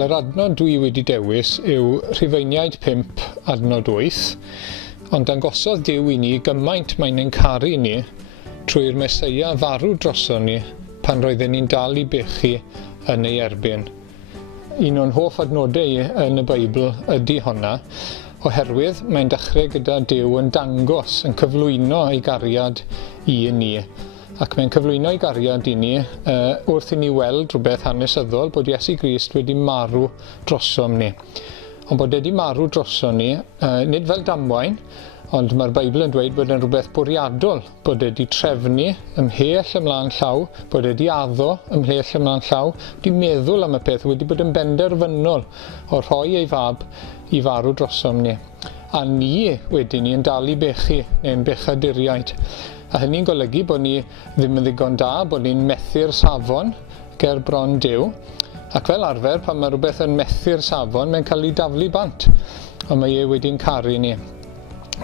Wel, yr adnod dwi wedi dewis yw Rhufeiniaid 5 adnod 8, ond dangosodd Duw i ni gymaint mae'n ein caru ni trwy'r Meseia farw droson ni pan roedden ni'n dal i bechu yn ei erbyn. Un o'n hoff adnodau yn y Beibl ydy honna, oherwydd mae'n dechrau gyda Duw yn dangos, yn cyflwyno ei gariad i ni. Ac mae'n cyflwyno ei gariad i ni wrth i ni weld rhywbeth hanesyddol bod Iesu Grist wedi marw drosom ni. Ond bod wedi marw drosom ni, nid fel damwain, ond mae'r Beibl yn dweud bod e'n rhywbeth bwriadol, bod wedi trefnu ymhell ymlaen llaw, bod wedi addo ymhell ymlaen llaw, wedi meddwl am y peth, wedi bod yn benderfynol o rhoi ei fab i farw drosom ni. A ni wedyn ni yn dal i bechu, neu'n bechaduriaid. A hynny'n golygu bod ni ddim yn ddigon da, bod ni'n methu'r safon ger bron Duw. Ac fel arfer, pan mae rhywbeth yn methu'r safon, mae'n cael ei daflu bant, ond mae e wedi'n caru ni.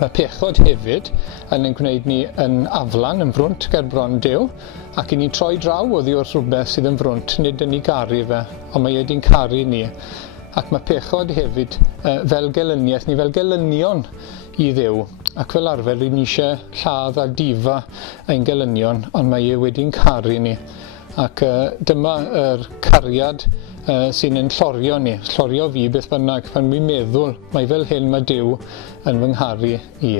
Mae pechod hefyd yn ein gwneud ni yn aflan, yn frwnt ger bron Duw, ac i ni'n troi draw oddi wrth rhywbeth sydd yn frwnt, nid yn ei garu fe, ond mae e wedi'n caru ni. Ac mae pechod hefyd fel gelyniaeth ni, fel gelynion i Dduw. Ac fel arfer, rydyn ni eisiau lladd a difa ein gelynion, ond mae e wedi'n caru ni. Ac dyma yr cariad sy'n ein llorio ni, llorio fi beth bynnag, pan dwi'n meddwl mai fel hyn mae Duw yn fy ngharu i.